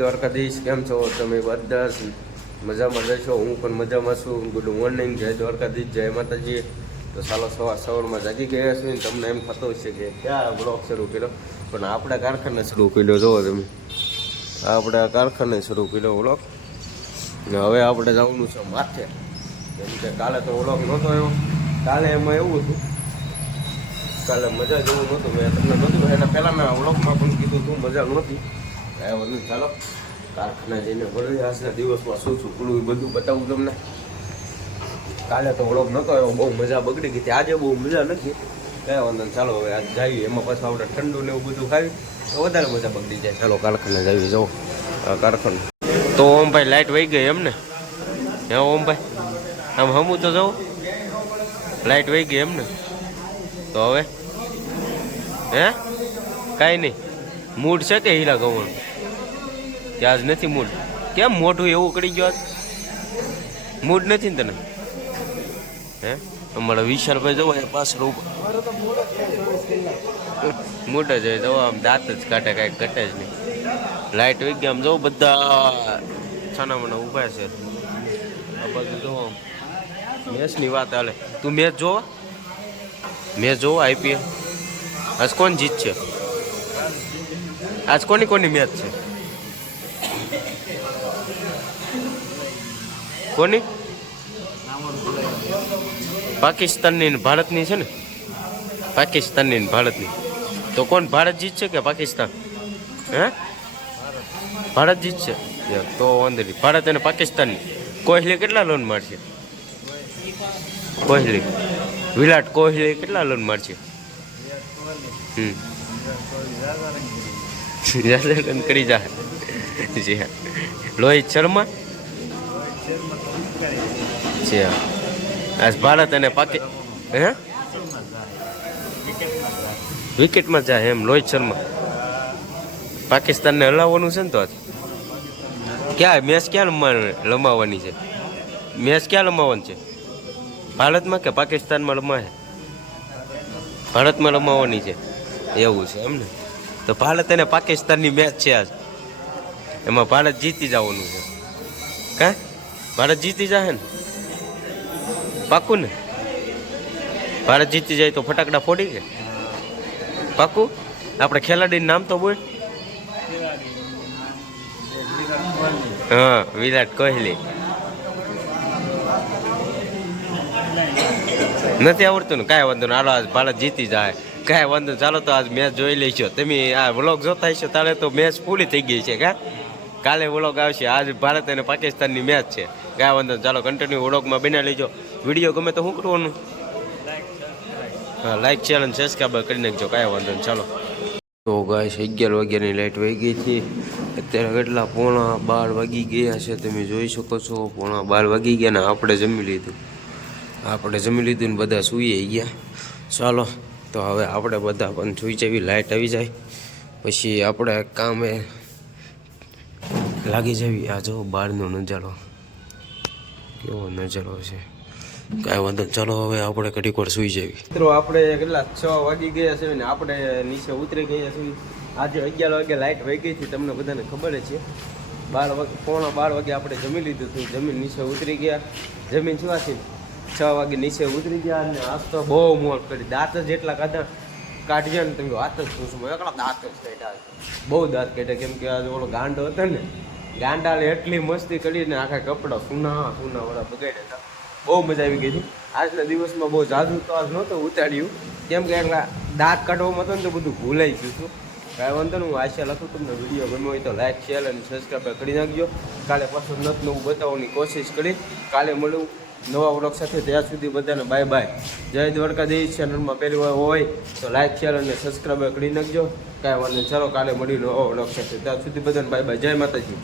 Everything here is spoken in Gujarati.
દ્વારકાધીશ, કેમ છો તમે બધા? મજામાં જશો? હું પણ મજામાં છું. ગુડ મોર્નિંગ, જય દ્વારકાધીશ, જય માતાજી. તો ચાલો સવારમાં જાગી ગયા છું. તમને એમ થતો છે કે ક્યાં બ્લોગ શરૂ કર્યો, પણ આપણે કારખાને શરૂ કર્યો. જોવો તમે, આપણે કારખાને શરૂ કર્યો બ્લોગ. હવે આપણે જવાનું છે માથે, કેમ કે કાલે તો બ્લોગ નહોતો આવ્યો. કાલે એમાં એવું હતું, કાલે મજા જેવું નહોતું. મેં તમને નહોતું એના પહેલાંના બ્લોગમાં પણ કીધું તું મજા નહોતી. ચાલો કારખાના જઈને મળીએ. આજના દિવસમાં શું શું કરવું એ બધું બતાવું તમને. કાલે તો વ્લોગ નહોતો એવો, બહુ મજા બગડી ગઈ હતી. આજે બહુ મજા નથી, કયા વાંધો નહીં. ચાલો હવે આજે જઈએ, એમાં પાછું આપણે ઠંડુ ને એવું બધું ખાવી તો વધારે મજા બગડી જાય. ચાલો કારખાને જઈએ. જાઓ કારખાનું. તો ઓમભાઈ લાઇટ વહી ગઈ એમને? હે ઓમભાઈ, આમ હમું તો જાઉં, લાઇટ વહી ગઈ એમને? તો હવે હે કાંઈ નહીં. મૂડ છે કે હીરા ગવાનું? આજ નથી મૂડ. કેમ મોઢું એવું કરી ગયો? આજ મૂડ નથી ને તને? હે અમારા વિશાલભાઈ જવો એ પાછળ મૂડ જ હોય તો આમ દાંત જ કાઢે, કાંઈ ઘટે જ નહીં. લાઇટ વહી ગયા. આમ જવું બધા છાનામાના ઊભા છે. આ બાજુ જોવો આમ મેચની વાત હાલે. તું મેચ જોવા? મેચ જોવા IPL? આજ કોણ જીતશે? આજ કોની મેચ છે? કોની? પાકિસ્તાનની ને ભારતની છે ને? પાકિસ્તાનની ને ભારતની. તો કોણ, ભારત જીતશે કે પાકિસ્તાન? હે ભારત જીતશે. તો વાંધો નહીં. ભારત અને પાકિસ્તાનની. કોહલી કેટલા રન મારશે? કોહલી, વિરાટ કોહલી કેટલા રન મારશે? રન કરી જાય. જી હા. રોહિત શર્મા છે. આજ ભારત અને હે વિકેટમાં જાય એમ રોહિત શર્મા. પાકિસ્તાનને હલાવવાનું છે ને. તો આજ ક્યાં મેચ ક્યાં રમાવાની છે? મેચ ક્યાં રમાવાની છે? ભારતમાં કે પાકિસ્તાનમાં રમાય? ભારતમાં રમાવાની છે એવું છે એમ ને? તો ભારત અને પાકિસ્તાનની મેચ છે આજ. એમાં ભારત જીતી જવાનું છે. કા ભારત જીતી જાય ને? પાકું ને? ભારત જીતી જાય તો ફટાકડા ફોડી કે પાકું? આપણે ખેલાડીનું નામ તો બોલ. હા, વિરાટ કોહલી. નથી આવડતું ને? કાંઈ વાંધો નહીં. હાલો આજ ભારત જીતી જાય. કાંઈ વાંધો. ચાલો તો આજ મેચ જોઈ લઈશો. તમે આ વ્લોગ જોતા હશો તારે તો મેચ પૂરી થઈ ગઈ છે. કાલે વ્લોગ આવશે. આજ ભારત અને પાકિસ્તાનની મેચ છે. કાંઈ વાંધો. ચાલો કન્ટિન્યુ વ્લોગમાં બના લેજો. વિડીયો ગમે તો શું કરવાનું? હા, લાઈક શેર અને સબસ્ક્રાઈબ કરી નાખજો. કાંઈ વાંધો નહીં. ચાલો તો ગાઈસ 11 વાગ્યાની લાઇટ વહી ગઈ હતી. અત્યારે કેટલા 11:30 વાગી ગયા છે. તમે જોઈ શકો છો 11:30 વાગી ગયા ને આપણે જમી લીધું. ને બધા સૂઈ ગયા. ચાલો તો હવે આપણે બધા પણ સૂઈ જવી. લાઇટ આવી જાય પછી આપણે કામે લાગી જવી. આ જો બહારનો નજારો, કેવો નજારો છે. કાંઈ વાંધો. ચાલો હવે આપણે ઘડીક વાર સૂઈ જવી. મિત્રો આપણે કેટલા 6 વાગી ગયા છે ને આપણે નીચે ઉતરી ગયા છીએ. આજે 11 વાગે લાઇટ વહી ગઈ હતી, તમને બધાને ખબર છે. 12 વાગે આપણે જમી લીધું હતું. જમીન નીચે ઉતરી ગયા. જમીન શું છે 6 વાગે નીચે ઉતરી ગયા. અને આજ તો બહુ મોજ કરી. દાંત જ એટલા કાઢ્યા ને તમે વાત જ પૂછો. એકલા દાંત જ કાઢ્યા, બહુ દાંત કાઢ્યા. કેમ કે આજે ઓલો ગાંડો હતો ને, ગાંડાને એટલી મસ્તી કરીને આખા કપડાં સુના વાળા બગાડ્યા હતા. બહુ મજા આવી ગઈ હતી. આજના દિવસમાં બહુ જાદુ તો આજ નહોતું ઉતાર્યું, કેમ કે એકલા દાંત કાઢવામાં હતો ને તો બધું ભૂલાઈ ગયું હતું. કાંઈ વાંધો નહીં. હું આશા લખું તમને વિડીયો ગમ્યો હોય તો લાઈક શેર અને સબસ્ક્રાઈબ કરી નાખજો. કાલે પાછું નવું બતાવવાની કોશિશ કરી. કાલે મળું નવા વ્લોગ સાથે. ત્યાં સુધી બધાને બાય બાય. જય દ્વારકાધીશ. ચેનલમાં પહેલી વાર હોય તો લાઈક શેર અને સબસ્ક્રાઈબ કરી નાખજો. કાંઈ વાંધો નહીં. ચાલો કાલે મળીને નવા વ્લોગ સાથે. ત્યાં સુધી બધાને બાય બાય. જય માતાજી.